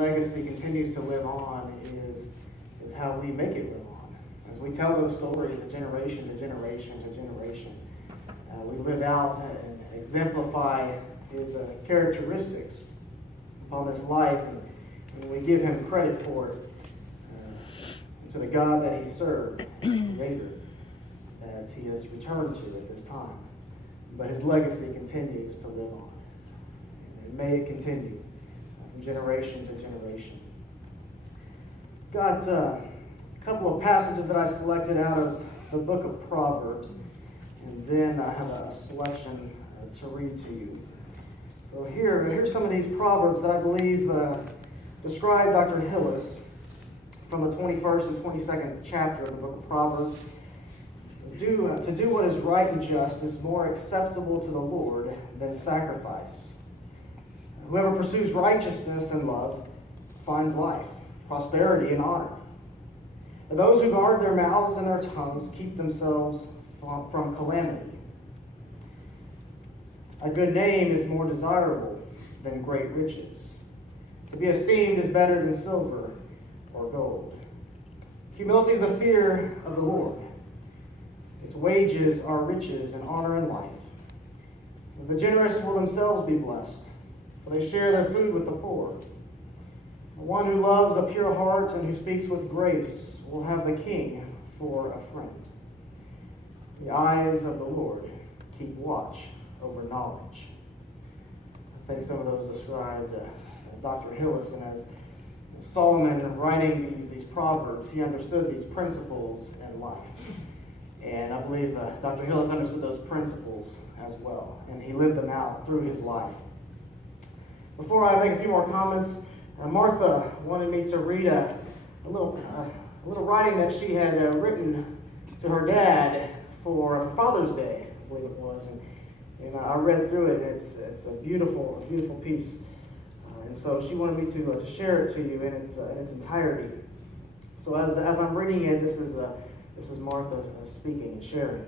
Legacy continues to live on is how we make it live on. As we tell those stories to generation to generation to generation, we live out and exemplify his characteristics upon this life, and we give him credit for it to the God that he served, his Creator, that he has returned to at this time. But his legacy continues to live on, and may it continue from generation to generation. Got a couple of passages that I selected out of the book of Proverbs, and then I have a selection to read to you. So here's some of these Proverbs that I believe describe Dr. Hillis from the 21st and 22nd chapter of the book of Proverbs. It says, to do what is right and just is more acceptable to the Lord than sacrifice. Whoever pursues righteousness and love finds life, prosperity, and honor. And those who guard their mouths and their tongues keep themselves from calamity. A good name is more desirable than great riches. To be esteemed is better than silver or gold. Humility is the fear of the Lord. Its wages are riches and honor and life. The generous will themselves be blessed, for they share their food with the poor. The one who loves a pure heart and who speaks with grace will have the king for a friend. The eyes of the Lord keep watch over knowledge. I think some of those described Dr. Hillis, and as Solomon writing these proverbs, he understood these principles in life. And I believe Dr. Hillis understood those principles as well, and he lived them out through his life. Before I make a few more comments, Martha wanted me to read a little writing that she had written to her dad for Father's Day, I believe it was. And I read through it, and it's a beautiful piece. And so she wanted me to share it to you in its entirety. So as I'm reading it, this is Martha speaking and sharing.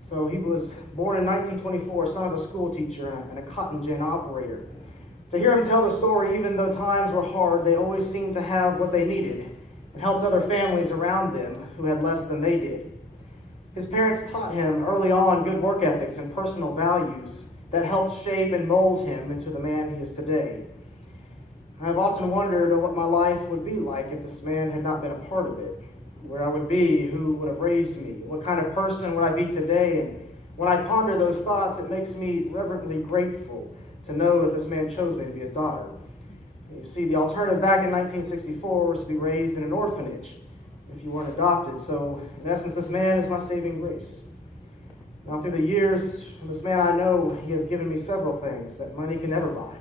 So he was born in 1924, son of a school teacher and a cotton gin operator. To hear him tell the story, even though times were hard, they always seemed to have what they needed and helped other families around them who had less than they did. His parents taught him early on good work ethics and personal values that helped shape and mold him into the man he is today. I have often wondered what my life would be like if this man had not been a part of it, where I would be, who would have raised me, what kind of person would I be today. And when I ponder those thoughts, it makes me reverently grateful to know that this man chose me to be his daughter. You see, the alternative back in 1964 was to be raised in an orphanage if you weren't adopted. So, in essence, this man is my saving grace. Now, through the years, this man I know, he has given me several things that money can never buy.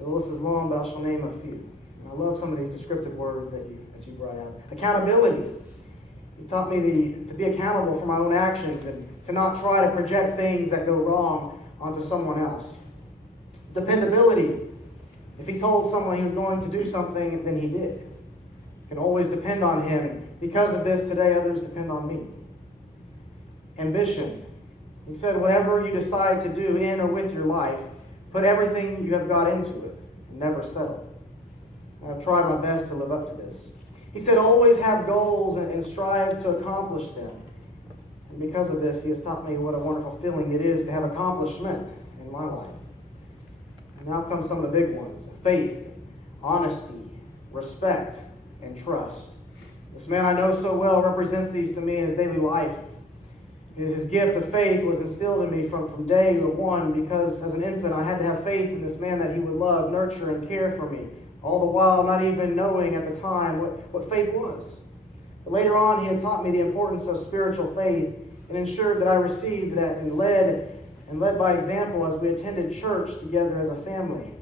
The list is long, but I shall name a few. And I love some of these descriptive words that you brought out. Accountability. He taught me to be accountable for my own actions and to not try to project things that go wrong onto someone else. Dependability. If he told someone he was going to do something, then he did. You can always depend on him. And because of this, today others depend on me. Ambition. He said, whatever you decide to do in or with your life, put everything you have got into it and never settle. I've tried my best to live up to this. He said, always have goals and strive to accomplish them. And because of this, he has taught me what a wonderful feeling it is to have accomplishment in my life. And now come some of the big ones. Faith, honesty, respect, and trust. This man I know so well represents these to me in his daily life. His gift of faith was instilled in me from day one, because as an infant I had to have faith in this man that he would love, nurture, and care for me, all the while not even knowing at the time what faith was. But later on, he had taught me the importance of spiritual faith and ensured that I received that and led by example as we attended church together as a family.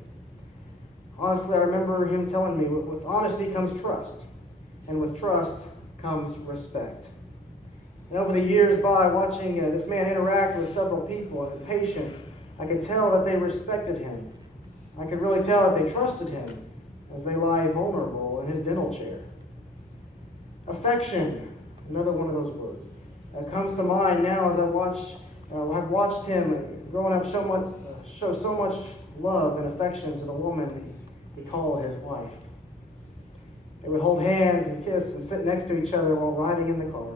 Honestly, I remember him telling me, with honesty comes trust, and with trust comes respect. And over the years by watching this man interact with several people and patients, I could tell that they respected him. I could really tell that they trusted him as they lie vulnerable in his dental chair. Affection, another one of those words, comes to mind now as I've watched him growing up show so much love and affection to the woman he called his wife. They would hold hands and kiss and sit next to each other while riding in the car.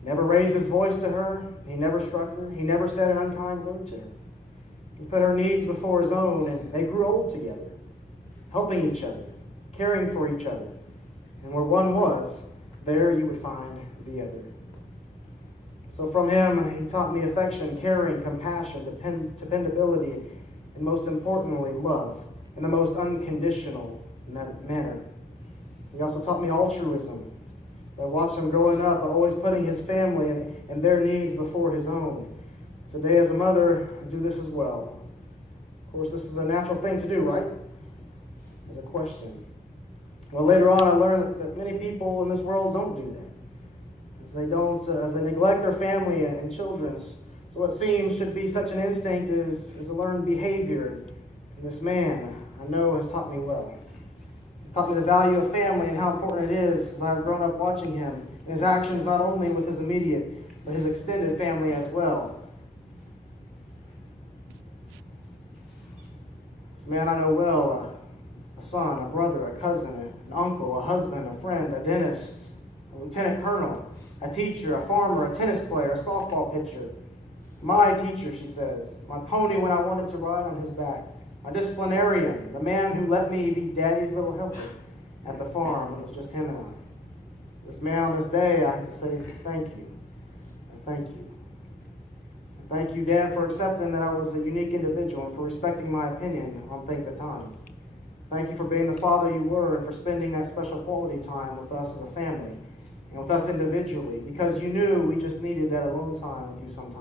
He never raised his voice to her. He never struck her. He never said an unkind word to her. He put her needs before his own, and they grew old together, helping each other, caring for each other. And where one was, there you would find the other. So from him, he taught me affection, caring, compassion, dependability, and most importantly, love in the most unconditional manner. He also taught me altruism. I watched him growing up, always putting his family and their needs before his own. Today, as a mother, I do this as well. Of course, this is a natural thing to do, right? As a question. Well, later on, I learned that many people in this world don't do that. As they neglect their family and children. So what seems should be such an instinct is a learned behavior. And this man, I know, has taught me well. He's taught me the value of family and how important it is as I've grown up watching him and his actions not only with his immediate, but his extended family as well. This man I know well, a son, a brother, a cousin, an uncle, a husband, a friend, a dentist, a lieutenant colonel, a teacher, a farmer, a tennis player, a softball pitcher. My teacher, she says, my pony when I wanted to ride on his back, my disciplinarian, the man who let me be daddy's little helper at the farm. It was just him and I. This man on this day, I have to say thank you. Thank you. Thank you, Dad, for accepting that I was a unique individual and for respecting my opinion on things at times. Thank you for being the father you were and for spending that special quality time with us as a family and with us individually, because you knew we just needed that alone time with you sometimes.